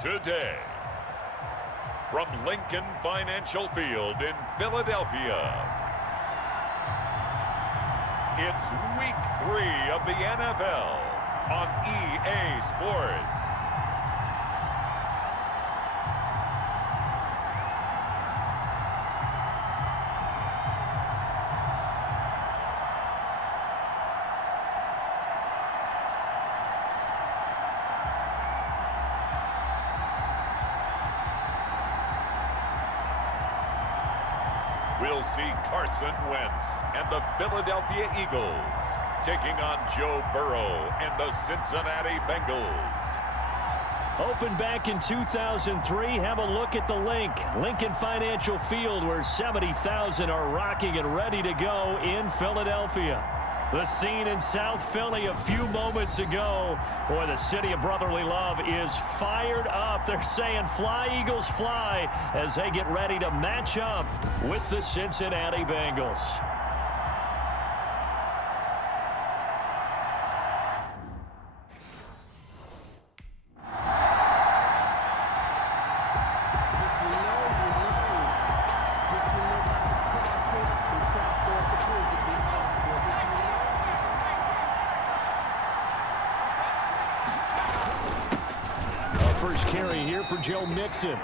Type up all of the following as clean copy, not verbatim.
today. From Lincoln Financial Field in Philadelphia, it's Week 3 of the NFL on EA Sports. We'll see Carson Wentz and the Philadelphia Eagles taking on Joe Burrow and the Cincinnati Bengals. Opened back in 2003, have a look at the Lincoln Financial Field, where 70,000 are rocking and ready to go in Philadelphia. The scene in South Philly a few moments ago. Boy, the city of brotherly love is fired up. They're saying, "Fly, Eagles, fly," as they get ready to match up with the Cincinnati Bengals. First carry here for Joe Mixon.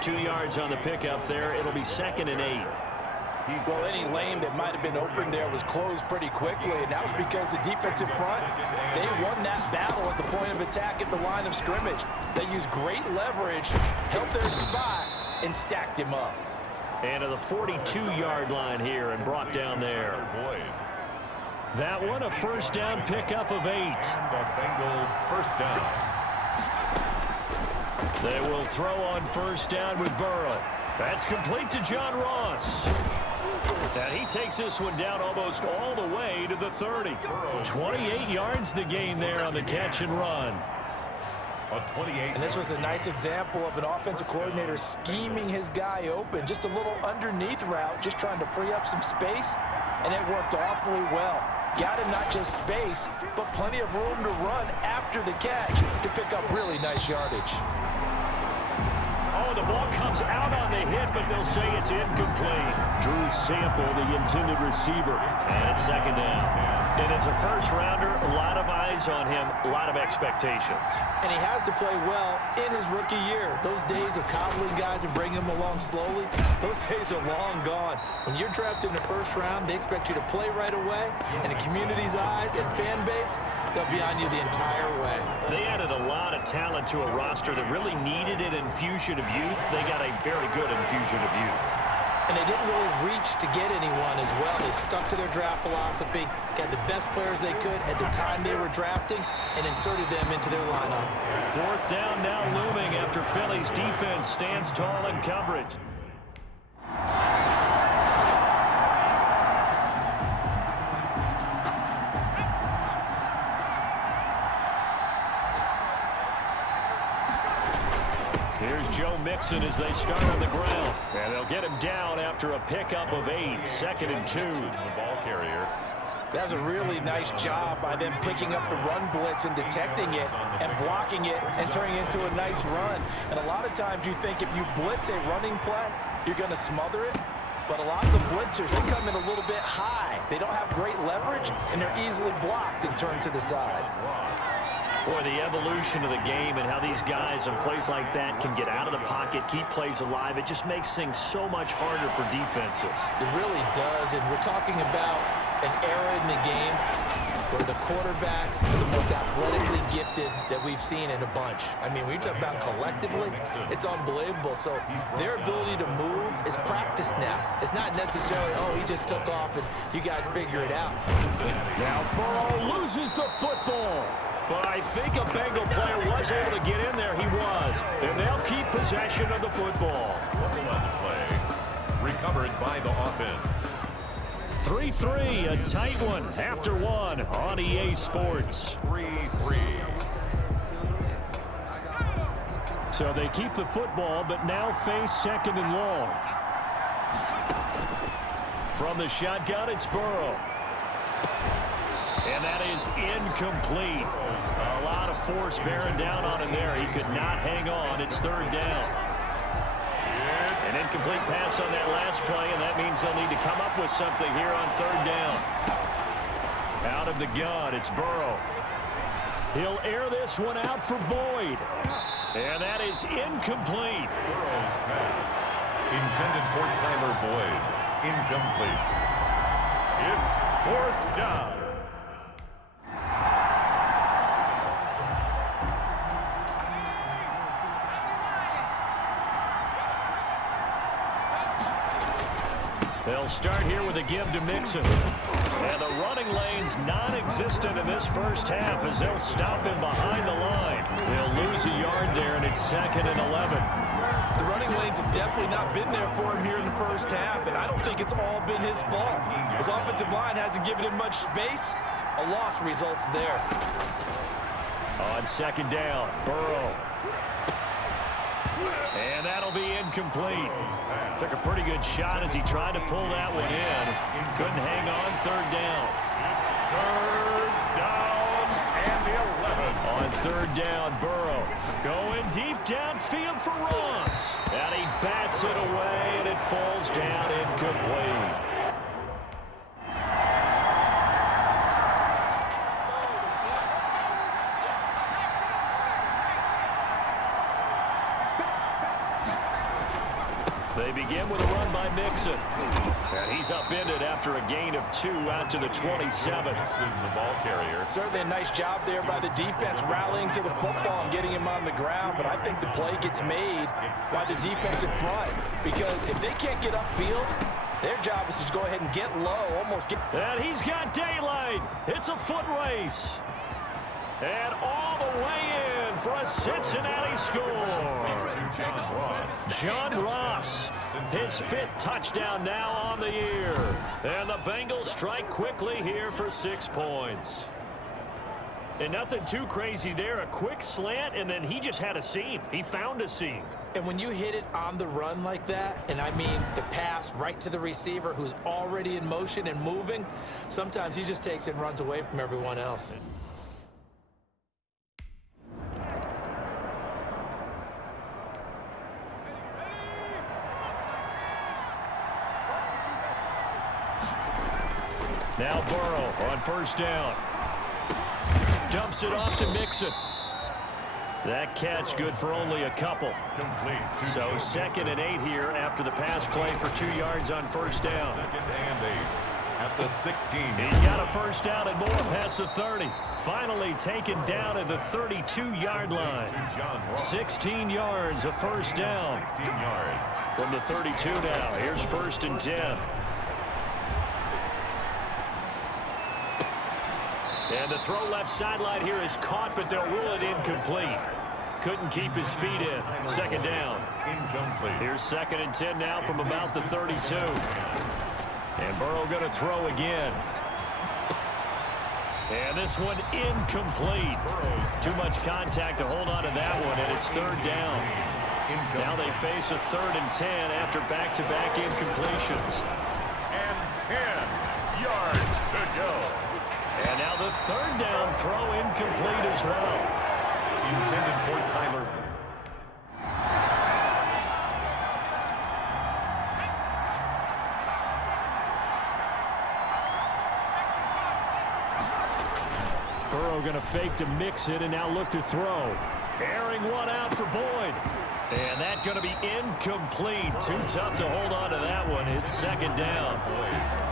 2 yards on the pickup there. It'll be 2nd and 8. Well, any lane that might have been open there was closed pretty quickly, and that was because the defensive front, they won that battle at the point of attack at the line of scrimmage. They used great leverage, held their spot, and stacked him up. And to the 42-yard line here and brought down there. That one, a first down pickup of 8. The Bengals first down. They will throw on first down with Burrow. That's complete to John Ross. And he takes this one down almost all the way to the 30. 28 yards the gain there on the catch and run. And this was a nice example of an offensive coordinator scheming his guy open. Just a little underneath route, just trying to free up some space, and it worked awfully well. Got him not just space, but plenty of room to run after the catch to pick up really nice yardage. Oh, the ball comes out on the hit, but they'll say it's incomplete. Drew Sample, the intended receiver, and it's 2nd down. And as a first-rounder, a lot of eyes on him, a lot of expectations. And he has to play well in his rookie year. Those days of coddling guys and bringing them along slowly, those days are long gone. When you're drafted in the first round, they expect you to play right away. And the community's eyes and fan base, they'll be on you the entire way. They added a lot of talent to a roster that really needed an infusion of youth. They got a very good infusion of youth. And they didn't really reach to get anyone as well. They stuck to their draft philosophy, got the best players they could at the time they were drafting, and inserted them into their lineup. 4th down now looming after Philly's defense stands tall in coverage. Here's Joe Mixon as they start on the ground. And they'll get him down after a pickup of 8. 2nd and 2. The ball carrier. That's a really nice job by them picking up the run blitz and detecting it and blocking it and turning it into a nice run. And a lot of times you think if you blitz a running play, you're going to smother it. But a lot of the blitzers, they come in a little bit high. They don't have great leverage, and they're easily blocked and turned to the side. Boy, the evolution of the game and how these guys in plays like that can get out of the pocket, keep plays alive, it just makes things so much harder for defenses. It really does, and we're talking about an era in the game where the quarterbacks are the most athletically gifted that we've seen in a bunch. I mean, when you talk about collectively, it's unbelievable. So their ability to move is practiced now. It's not necessarily, oh, he just took off and you guys figure it out. Now Burrow loses the football. But I think a Bengal player was able to get in there. He was. And they'll keep possession of the football. On the play. Recovered by the offense. 3-3, a tight one after one on EA Sports. 3-3. So they keep the football, but now face 2nd and long. From the shotgun, it's Burrow. And that is incomplete. A lot of force bearing down on him there. He could not hang on. It's third down. An incomplete pass on that last play, and that means they'll need to come up with something here on third down. Out of the gun, it's Burrow. He'll air this one out for Boyd. And that is incomplete. Burrow's pass, intended for Tyler Boyd, incomplete. It's fourth down. They'll start here with a give to Mixon. And the running lane's non-existent in this first half as they'll stop him behind the line. They'll lose a yard there, and it's 2nd and 11. The running lanes have definitely not been there for him here in the first half, and I don't think it's all been his fault. His offensive line hasn't given him much space. A loss results there. On second down, Burrow. And that'll be incomplete. Took a pretty good shot as he tried to pull that one in. Couldn't hang on. Third down. Third down and 11. On third down, Burrow going deep downfield for Ross. And he bats it away, and it falls down incomplete. They begin with a run by Mixon. And he's upended after a gain of 2 out to the 27. The ball carrier. Certainly a nice job there by the defense rallying to the football and getting him on the ground, but I think the play gets made by the defensive front because if they can't get upfield, their job is to go ahead and get low, almost get... And he's got daylight. It's a foot race. And all the way in for a Cincinnati score. John Ross, his 5th touchdown now on the year. And the Bengals strike quickly here for 6 points. And nothing too crazy there. A quick slant, and then he just had a seam. He found a seam. And when you hit it on the run like that, and I mean the pass right to the receiver who's already in motion and moving, sometimes he just takes it and runs away from everyone else. Now Burrow on first down. Dumps it off to Mixon. That catch good for only a couple. Complete. So 2nd and 8 here after the pass play for 2 yards on first down. 2nd and 8 at the 16. He's got a first down and more past the 30. Finally taken down at the 32-yard line. 16 yards, a first down. 16 yards. From the 32 now. Here's 1st and 10. And the throw left sideline here is caught, but they'll rule it incomplete. Couldn't keep his feet in. 2nd down. Incomplete. Here's 2nd and 10 now from about the 32. And Burrow going to throw again. And this one incomplete. Too much contact to hold on to that one, and it's 3rd down. Now they face a 3rd and 10 after back-to-back incompletions. And 10 yards to go. And now the 3rd down throw incomplete as well. Intended for Tyler. Burrow going to fake to mix it and now look to throw. Airing one out for Boyd. And that's going to be incomplete. Too tough to hold on to that one. It's 2nd down.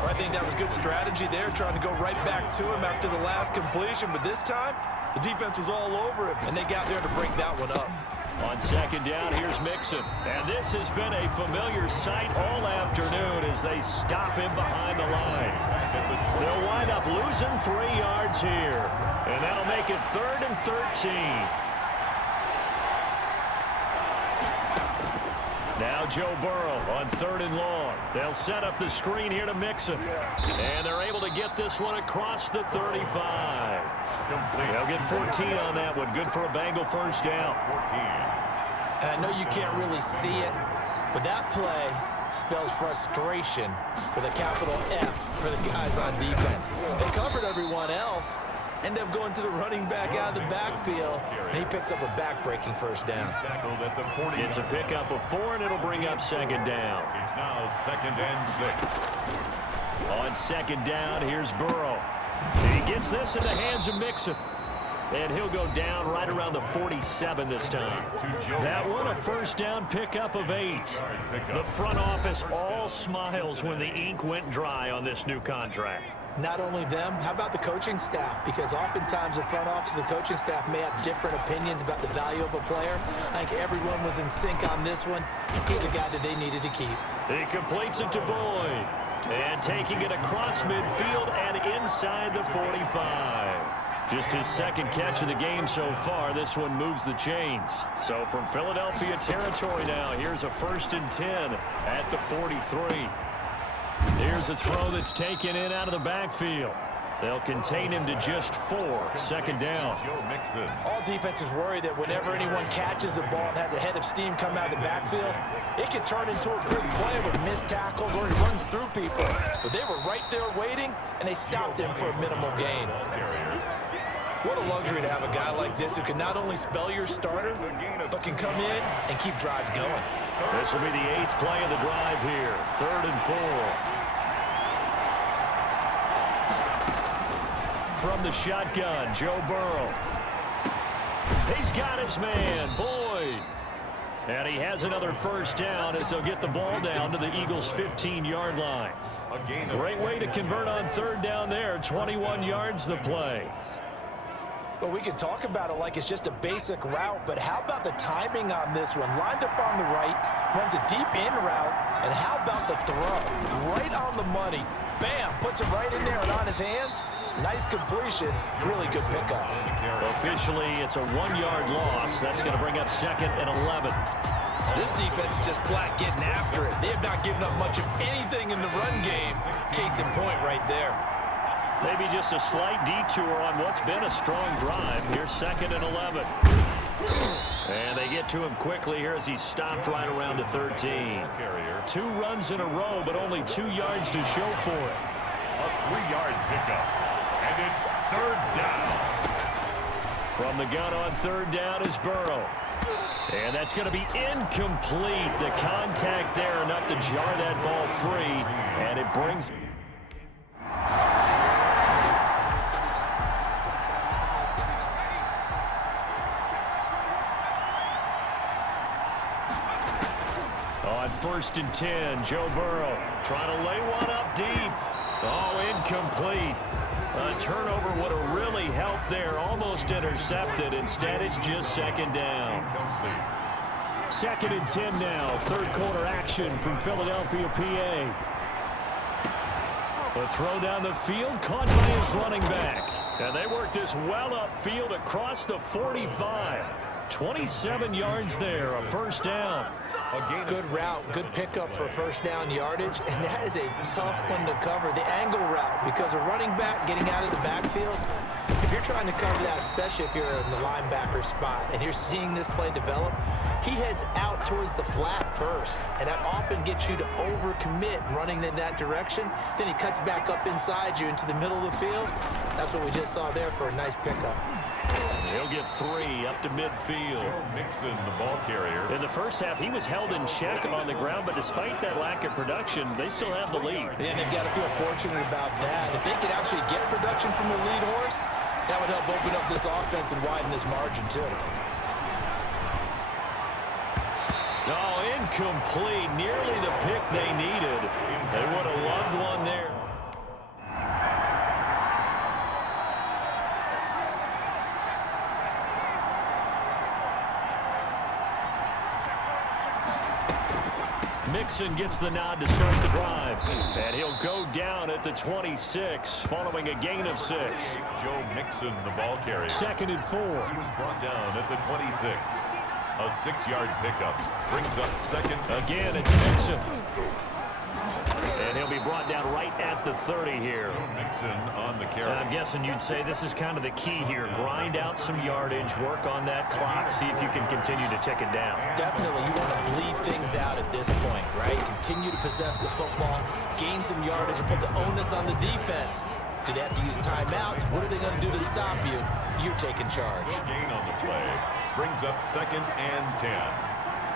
I think that was good strategy there, trying to go right back to him after the last completion. But this time, the defense was all over him, and they got there to break that one up. On 2nd down, here's Mixon. And this has been a familiar sight all afternoon as they stop him behind the line. They'll wind up losing 3 yards here. And that'll make it 3rd and 13. Now Joe Burrow on 3rd and long. They'll set up the screen here to Mixon. And they're able to get this one across the 35. They'll get 14 on that one. Good for a Bengal first down. 14. And I know you can't really see it, but that play spells frustration with a capital F for the guys on defense. They covered everyone else, end up going to the running back out of the backfield, and he picks up a back-breaking first down. It's a pickup of 4, and it'll bring up second down. It's now 2nd and 6. On second down, here's Burrow. He gets this in the hands of Mixon. And he'll go down right around the 47 this time. That one, a first down pickup of 8. The front office all smiles when the ink went dry on this new contract. Not only them, how about the coaching staff? Because oftentimes the front office, the coaching staff may have different opinions about the value of a player. I think everyone was in sync on this one. He's a guy that they needed to keep. He completes it to Boyd. And taking it across midfield and inside the 45. Just his second catch of the game so far. This one moves the chains. So from Philadelphia territory now, here's a 1st and 10 at the 43. Here's a throw that's taken in out of the backfield. They'll contain him to just 4. 2nd down. All defenses worry that whenever anyone catches the ball and has a head of steam come out of the backfield, it can turn into a big play with missed tackles or he runs through people. But they were right there waiting, and they stopped him for a minimal gain. What a luxury to have a guy like this who can not only spell your starter, but can come in and keep drives going. This will be the 8th play of the drive here. 3rd and 4. From the shotgun, Joe Burrow. He's got his man, Boyd. And he has another first down as they'll get the ball down to the Eagles' 15-yard line. Great way to convert on 3rd down there. 21 yards the play. Well, we can talk about it like it's just a basic route, but how about the timing on this one? Lined up on the right, runs a deep in route, and how about the throw? Right on the money. Bam, puts it right in there and on his hands. Nice completion, really good pickup. Officially, it's a 1-yard loss. That's going to bring up 2nd and 11. This defense is just flat getting after it. They have not given up much of anything in the run game. Case in point right there. Maybe just a slight detour on what's been a strong drive. Here's 2nd and 11. And they get to him quickly here as he's stopped right around the 13. 2 runs in a row, but only 2 yards to show for it. A 3-yard pickup. And it's 3rd down. From the gun on 3rd down is Burrow. And that's going to be incomplete. The contact there enough to jar that ball free. And it brings... On 1st and 10, Joe Burrow trying to lay one up deep. Oh, incomplete. A turnover would have really helped there. Almost intercepted. Instead, it's just 2nd down. 2nd and 10 now. 3rd quarter action from Philadelphia, PA. A throw down the field, caught by his running back. And they work this well upfield across the 45. 27 yards there, a 1st down. Good route, good pickup for first down yardage, and that is a tough one to cover, the angle route, because a running back getting out of the backfield, if you're trying to cover that, especially if you're in the linebacker spot and you're seeing this play develop, he heads out towards the flat first, and that often gets you to overcommit running in that direction. Then he cuts back up inside you into the middle of the field. That's what we just saw there for a nice pickup. He'll get 3 up to midfield. Mixon, the ball carrier. In the first half, he was held in check on the ground, but despite that lack of production, they still have the lead. Yeah, and they've got to feel fortunate about that. If they could actually get production from the lead horse, that would help open up this offense and widen this margin, too. Oh, incomplete. Nearly the pick they needed. They would have loved one there. Mixon gets the nod to start the drive. And he'll go down at the 26 following a gain of 6. Joe Mixon, the ball carrier. 2nd and 4. He was brought down at the 26. A 6-yard pickup brings up 2nd. Again, it's Mixon. And he'll be brought down right at the 30 here. On the carry. And I'm guessing you'd say this is kind of the key here. Grind out some yardage, work on that clock, see if you can continue to tick it down. Definitely, you want to bleed things out at this point, right? Continue to possess the football, gain some yardage, and put the onus on the defense. Do they have to use timeouts? What are they going to do to stop you? You're taking charge. No gain on the play. Brings up 2nd and 10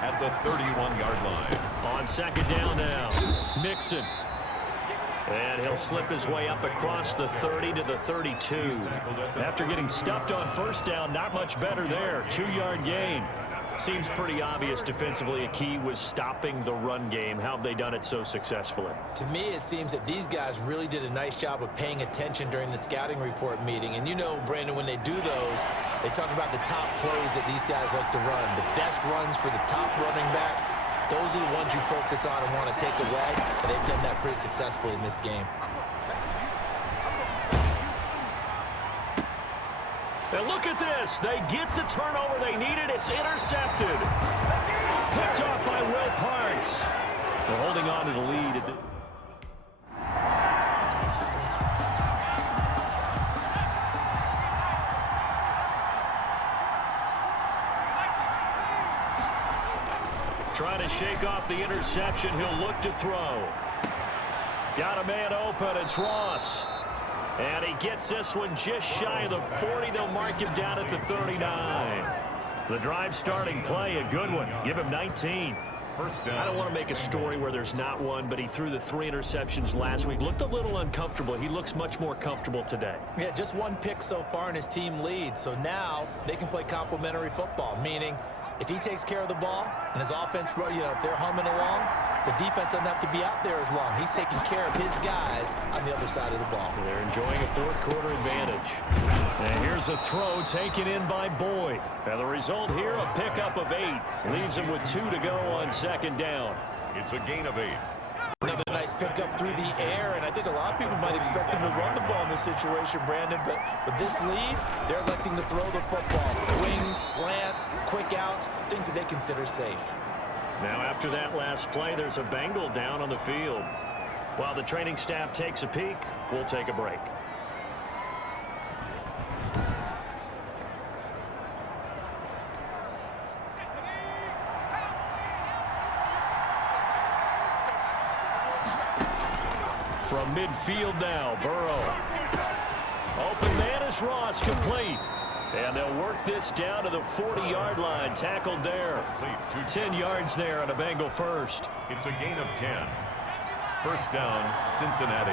at the 31-yard line. On 2nd down now, Mixon. And he'll slip his way up across the 30 to the 32. After getting stuffed on 1st down, not much better there. 2-yard gain. Seems pretty obvious defensively a key was stopping the run game. How have they done it so successfully? To me, it seems that these guys really did a nice job of paying attention during the scouting report meeting. And you know, Brandon, when they do those, they talk about the top plays that these guys like to run. The best runs for the top running back. Those are the ones you focus on and want to take away. And they've done that pretty successfully in this game. And look at this. They get the turnover they needed. It's intercepted. Picked off by Will Parks. They're holding on to the lead at the... Trying to shake off the interception. He'll look to throw. Got a man open. It's Ross. And he gets this one just shy of the 40. They'll mark him down at the 39. The drive starting play, a good one. Give him 19. First down. I don't want to make a story where there's not one, but he threw the 3 interceptions last week. Looked a little uncomfortable. He looks much more comfortable today. Yeah, just 1 pick so far and his team leads. So now they can play complementary football, meaning if he takes care of the ball and his offense, you know, if they're humming along, the defense doesn't have to be out there as long. He's taking care of his guys on the other side of the ball. They're enjoying a 4th quarter advantage. And here's a throw taken in by Boyd. And the result here, a pickup of 8. Leaves him with 2 to go on 2nd down. It's a gain of 8. Another nice pickup through the air, and I think a lot of people might expect him to run the ball in this situation, Brandon, but with this lead, they're electing to throw the football. Swings, slants, quick outs, things that they consider safe. Now after that last play, there's a Bengal down on the field. While the training staff takes a peek, we'll take a break. From midfield now, Burrow. Open man is Ross, complete. And they'll work this down to the 40-yard line. Tackled there. 10 yards there on a Bengal first. It's a gain of 10. First down, Cincinnati.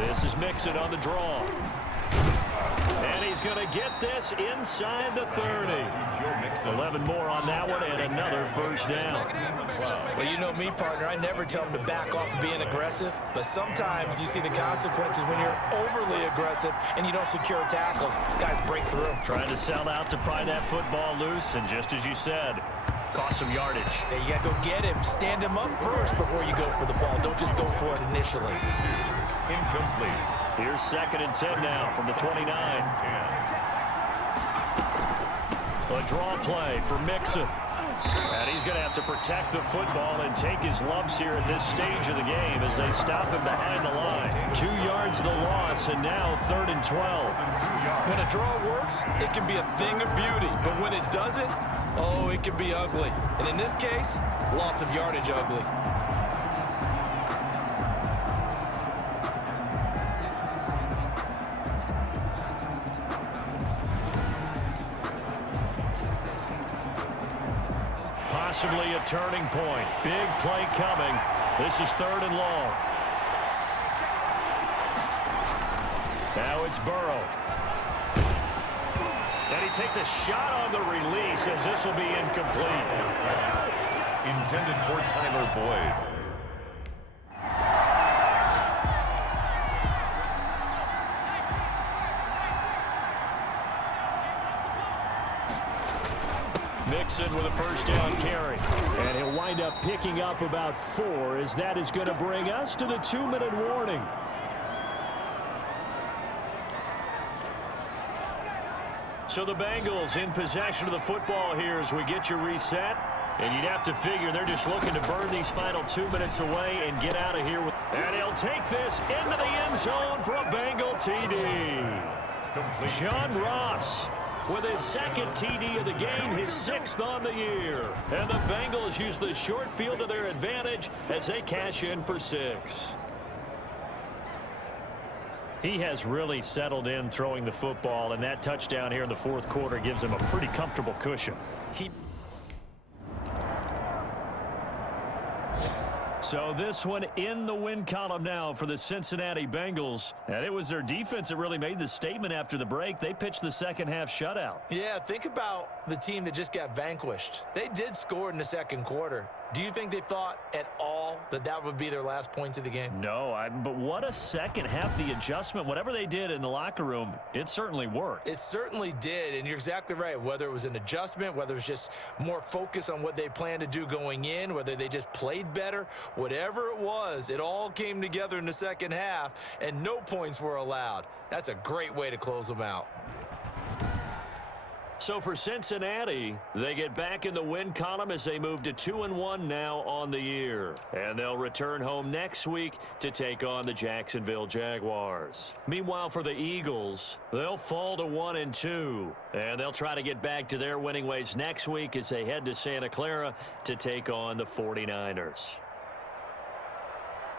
This is Mixon on the draw. And he's going to get this inside the 30. 11 more on that one and another first down. Well, you know me, partner. I never tell them to back off of being aggressive, but sometimes you see the consequences when you're overly aggressive and you don't secure tackles. Guys break through. Trying to sell out to pry that football loose, and just as you said, cost some yardage. Yeah, you got to go get him. Stand him up first before you go for the ball. Don't just go for it initially. Incomplete. Here's 2nd and 10 now from the 29. A draw play for Mixon. And he's going to have to protect the football and take his lumps here at this stage of the game as they stop him behind the line. 2 yards the loss, and now 3rd and 12. When a draw works, it can be a thing of beauty. But when it doesn't, oh, it can be ugly. And in this case, loss of yardage ugly. Possibly a turning point. Big play coming. This is 3rd and long. Now it's Burrow. And he takes a shot on the release as this will be incomplete. Intended for Tyler Boyd. Mixon with a first down carry. And he'll wind up picking up about 4 as that is going to bring us to the 2-minute warning. So the Bengals in possession of the football here as we get you reset. And you'd have to figure they're just looking to burn these final 2 minutes away and get out of here. And he'll take this into the end zone for a Bengal TD. John Ross with his second TD of the game, his 6th on the year. And the Bengals use the short field to their advantage as they cash in for 6. He has really settled in throwing the football, and that touchdown here in the 4th quarter gives him a pretty comfortable cushion. So this one in the win column now for the Cincinnati Bengals. And it was their defense that really made the statement after the break. They pitched the second half shutout. Yeah, think about the team that just got vanquished. They did score in the 2nd quarter. Do you think they thought at all that that would be their last points of the game? No, but what a second half. The adjustment, whatever they did in the locker room, it certainly worked. It certainly did, and you're exactly right. Whether it was an adjustment, whether it was just more focus on what they planned to do going in, whether they just played better, whatever it was, it all came together in the second half, and no points were allowed. That's a great way to close them out. So for Cincinnati, they get back in the win column as they move to 2-1 now on the year. And they'll return home next week to take on the Jacksonville Jaguars. Meanwhile, for the Eagles, they'll fall to 1-2. And they'll try to get back to their winning ways next week as they head to Santa Clara to take on the 49ers.